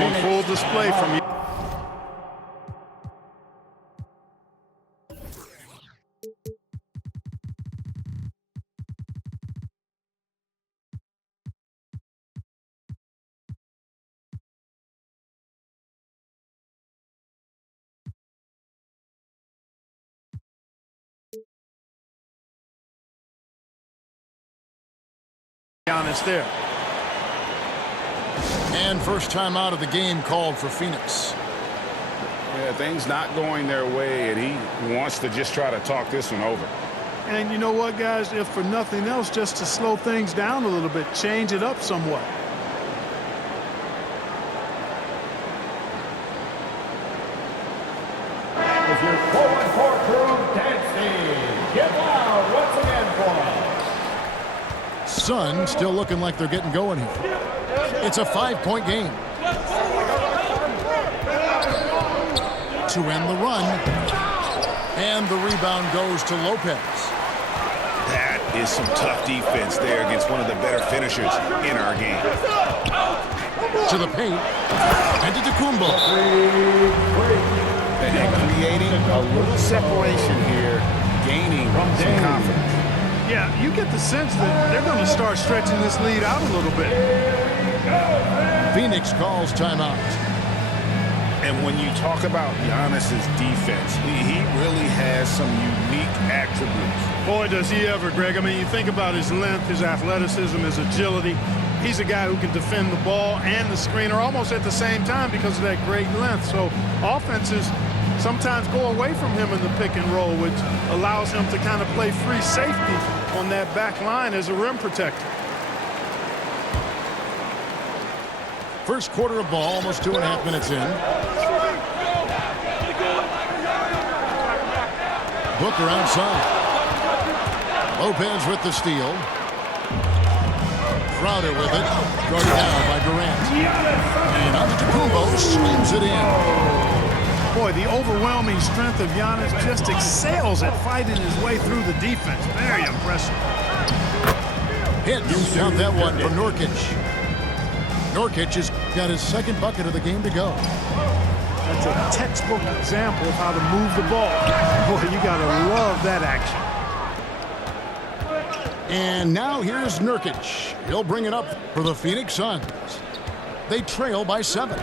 on full display from you. Giannis there. And first time out of the game called for Phoenix. Yeah, things not going their way, and he wants to just try to talk this one over. And you know what, guys? If for nothing else, just to slow things down a little bit, change it up somewhat. Is your forward courtroom dancing. Get loud once again for us. Sun still looking like they're getting going here. It's a 5-point game. To end the run. And the rebound goes to Lopez. That is some tough defense there against one of the better finishers in our game. To the paint. And to Kumbo. And creating a little separation here, gaining some confidence. Yeah, you get the sense that they're going to start stretching this lead out a little bit. Phoenix calls timeout. And when you talk about Giannis's defense, he really has some unique attributes. Boy, does he ever, Greg. I mean, you think about his length, his athleticism, his agility. He's a guy who can defend the ball and the screener almost at the same time because of that great length. So offenses sometimes go away from him in the pick and roll, which allows him to kind of play free safety on that back line as a rim protector. First quarter of ball, almost 2.5 minutes in. Booker outside. Lopez with the steal. Crowder with it. Guarded down by Durant. And Antetokounmpo slams it in. Boy, the overwhelming strength of Giannis just excels at fighting his way through the defense. Very impressive. Hits. Count that one from Nurkic. Nurkic has got his second bucket of the game to go. That's a textbook example of how to move the ball. Boy, you got to love that action. And now here's Nurkic. He'll bring it up for the Phoenix Suns. They trail by 7.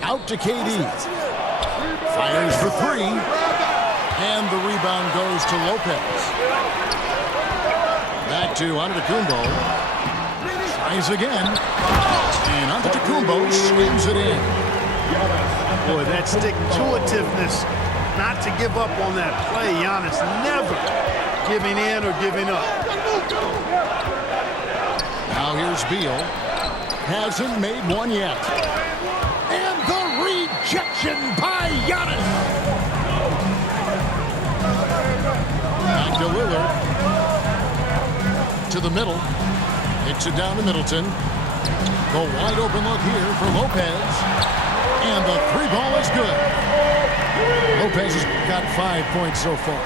Out to KD. Fires for 3. And the rebound goes to Lopez. Back to Antetokounmpo. Tries again. And Antetokounmpo slams it in. Boy, that stick-to-itiveness, not to give up on that play. Giannis never giving in or giving up. Now here's Beal. Hasn't made one yet. And the rejection by Giannis. Back to Lillard. To the middle. Kicks it down to Middleton. The wide open look here for Lopez. And the 3 ball is good. Lopez has got 5 points so far.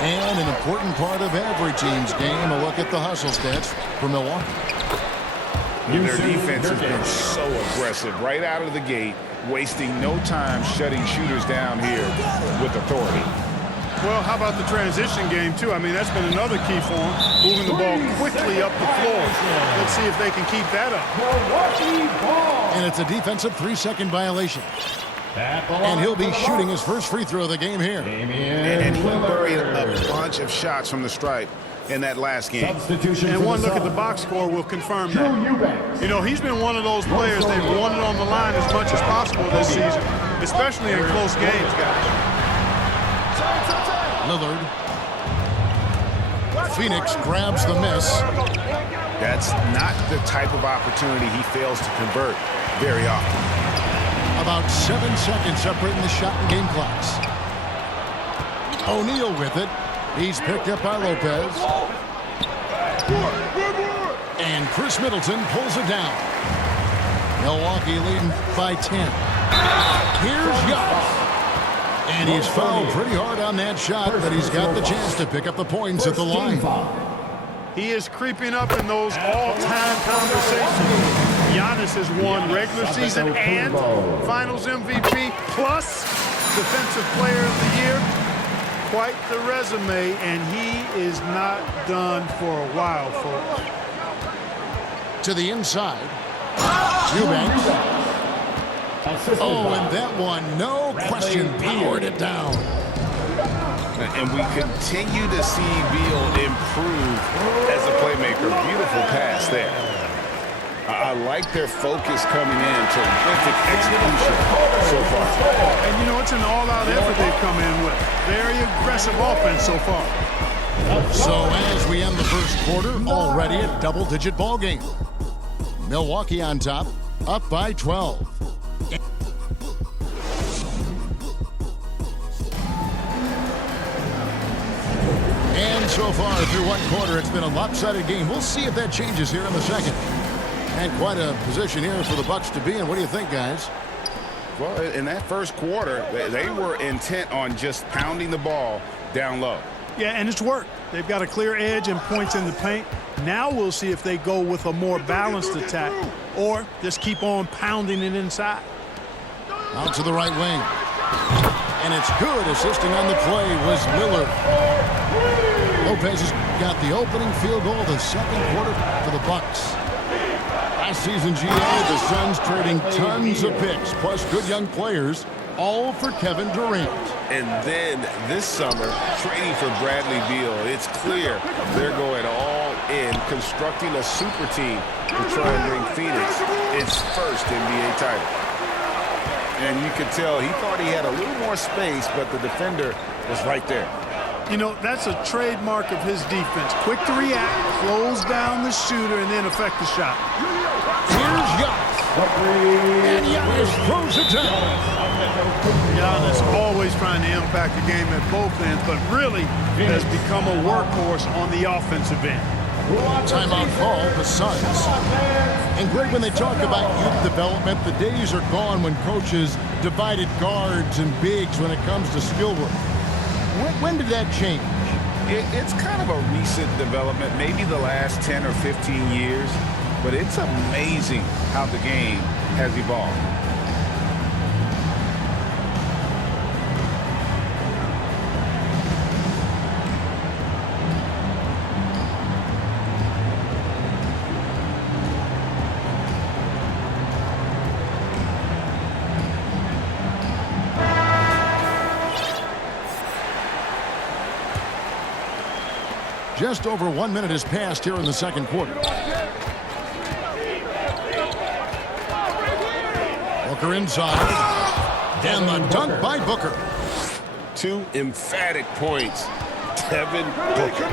And an important part of every team's game, a look at the hustle stats for Milwaukee. Their defense has been so aggressive right out of the gate, wasting no time shutting shooters down here with authority. Well, how about the transition game, too? I mean, that's been another key for him, moving the ball quickly up the floor. Let's see if they can keep that up. And it's a defensive 3-second violation. And he'll be shooting his first free throw of the game here. And he buried a bunch of shots from the stripe in that last game. And one look at the box score will confirm that. You know, he's been one of those players they've wanted on the line as much as possible this season, especially in close games, guys. Lillard. Phoenix grabs the miss. That's not the type of opportunity he fails to convert very often. About 7 seconds separating the shot and game clocks. O'Neal with it. He's picked up by Lopez. And Chris Middleton pulls it down. Milwaukee leading by 10. Here's Giannis. And he's fouled pretty hard on that shot, but he's got the chance to pick up the points at the line. He is creeping up in those all-time conversations. Giannis Giannis has won regular season and finals MVP plus defensive player of the year. Quite the resume, and he is not done for a while, folks. To the inside. Eubanks. Oh, and that one, no question, powered it down. And we continue to see Beal improve as a playmaker. Beautiful pass there. I like their focus coming in. Terrific execution so far. And, you know, it's an all-out effort they've come in with. Very aggressive offense so far. So as we end the first quarter, already a double-digit ball game. Milwaukee on top, up by 12. And so far through one quarter, it's been a lopsided game. We'll see if that changes here in the second. And quite a position here for the Bucks to be in. What do you think, guys? Well, in that first quarter, they were intent on just pounding the ball down low. Yeah, and it's worked. They've got a clear edge and points in the paint. Now we'll see if they go with a more balanced attack or just keep on pounding it inside. Out to the right wing. And it's good. Assisting on the play was Lillard. Lopez has got the opening field goal of the second quarter for the Bucks. Last season, GA, the Suns trading tons of picks, plus good young players, all for Kevin Durant. And then this summer, trading for Bradley Beal. It's clear they're going all in, constructing a super team to try and bring Phoenix its first NBA title. And you could tell he thought he had a little more space, but the defender was right there. You know, that's a trademark of his defense. Quick to react, close down the shooter, and then affect the shot. Here's Giannis. And Giannis throws it down. Giannis always trying to impact the game at both ends, but really has become a workhorse on the offensive end. Timeout call, the Suns. And Greg, when they talk about youth development, the days are gone when coaches divided guards and bigs when it comes to skill work. When did that change? It's kind of a recent development, maybe the last 10 or 15 years, but it's amazing how the game has evolved. Just over 1 minute has passed here in the second quarter. Booker inside. And the dunk by Booker. Two emphatic points. Devin Booker.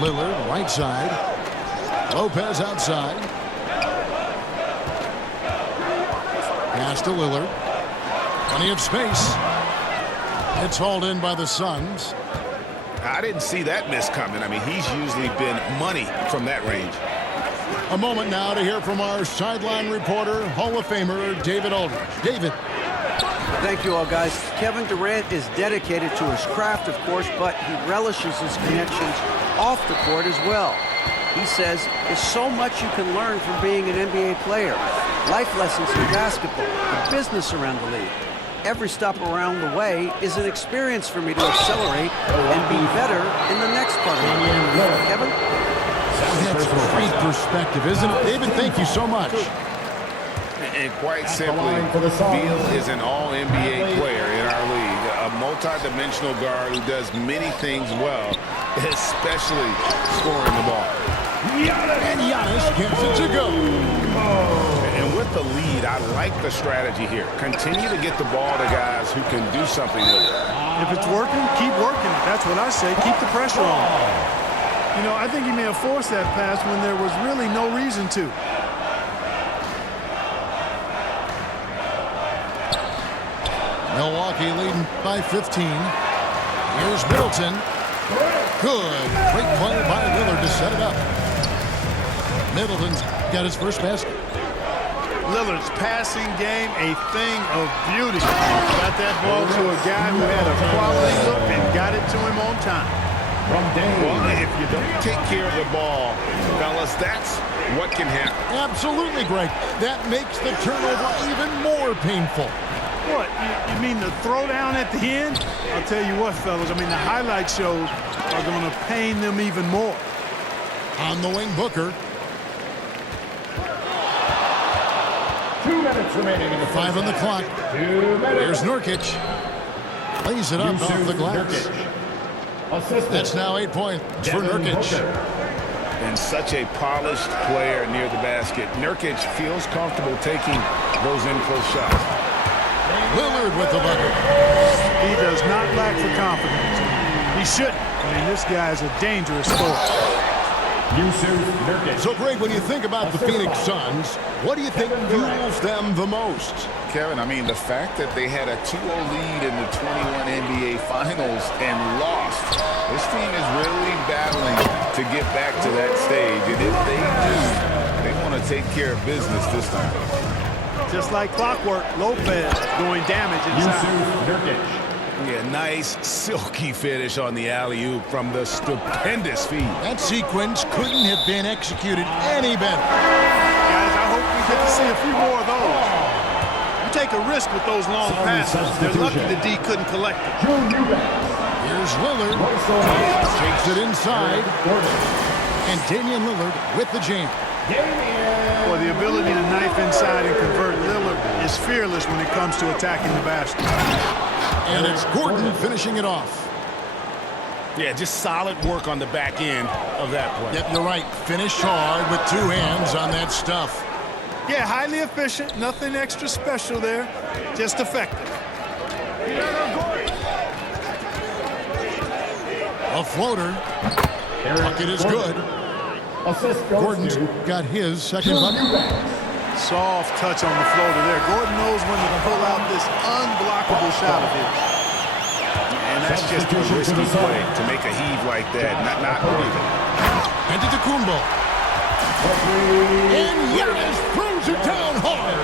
Lillard right side. Lopez outside. Pass to Lillard. Plenty of space. It's hauled in by the Suns. I didn't see that miss coming. I mean, he's usually been money from that range. A moment now to hear from our sideline reporter, Hall of Famer David Aldridge. David. Thank you all, guys. Kevin Durant is dedicated to his craft, of course, but he relishes his connections off the court as well. He says there's so much you can learn from being an NBA player. Life lessons in basketball, the business around the league. Every stop around the way is an experience for me to accelerate and be better in the next part of the game. Kevin? That's great perspective, isn't it? David, thank you so much. And quite simply, Beal is an all-NBA player in our league, a multi-dimensional guard who does many things well, especially scoring the ball. And Giannis gets it to go. And with the lead, I like the strategy here. Continue to get the ball to guys who can do something with it. If it's working, keep working it. That's what I say. Keep the pressure on. You know, I think he may have forced that pass when there was really no reason to. Milwaukee leading by 15. Here's Middleton. Good. Great play by Lillard to set it up. Middleton's got his first basket. Lillard's passing game, a thing of beauty. Got that ball to a guy who had a quality look and got it to him on time. from Dave. Well, if you don't take care of the ball, fellas, that's what can happen. Absolutely, Greg. That makes the turnover even more painful. What, you mean the throwdown at the end? I'll tell you what, fellas, I mean, the highlight shows are going to pain them even more. On the wing, Booker. 2 minutes remaining in the 5 on the clock. 2 minutes. Here's Nurkic. Lays it up off the glass. Assistant. That's now 8 points for Devin Nurkic. Booker. And such a polished player near the basket. Nurkic feels comfortable taking those in-close shots. Lillard with the bucket. He does not lack for confidence. He shouldn't. I mean, this guy is a dangerous scorer. Yusuf Nurkic. So, Greg, when you think about the Phoenix Suns, what do you think fuels them the most? Kevin, I mean, the fact that they had a 2-0 lead in the 21 NBA Finals and lost. This team is really battling to get back to that stage. And if they want to take care of business this time. Just like clockwork, Lopez doing damage inside. Yusuf Nurkic. Yeah, nice silky finish on the alley-oop from the stupendous feed. That sequence couldn't have been executed any better. Guys, I hope we get to see a few more of those. You take a risk with those long passes. They're lucky the D couldn't collect it. Drew Eubanks. Here's Lillard. Royce O'Neal. Takes it inside. And Damian Lillard with the jam. Damian. Boy, the ability to knife inside and convert Lillard is fearless when it comes to attacking the basket. And it's Gordon finishing it off. Yeah, just solid work on the back end of that play. Yep, you're right. Finish hard with 2 hands on that stuff. Yeah, highly efficient. Nothing extra special there. Just effective. A floater. Bucket is good. Assist goes Gordon's to got his second bucket. Soft touch on the floater there. Gordon knows when to pull out this unblockable shot of his. And that's just a risky play to make a heave like that. Not worth it. Antetokounmpo. And Giannis throws it down hard.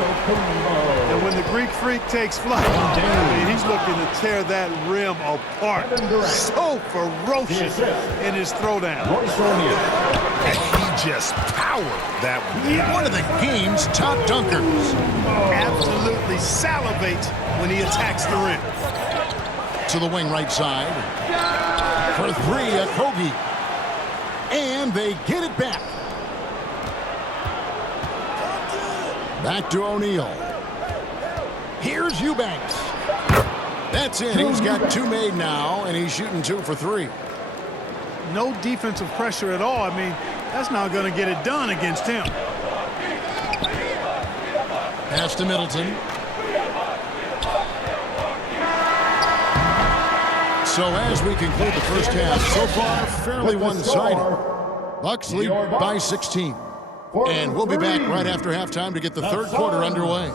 And when the Greek freak takes flight, I mean, he's looking to tear that rim apart. So ferocious in his throwdown. Royce O'Neal. He just powered that one. One of the game's top dunkers. Absolutely salivates when he attacks the rim. To the wing right side. For 3, Okogie. And they get it back. Back to O'Neal. Here's Eubanks. That's in. He's got 2 made now, and he's shooting 2 for 3. No defensive pressure at all. I mean, that's not going to get it done against him. Pass to Middleton. So as we conclude the first half, so far fairly one-sided. Bucks lead by 16. And we'll be back right after halftime to get the third quarter underway.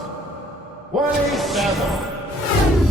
27.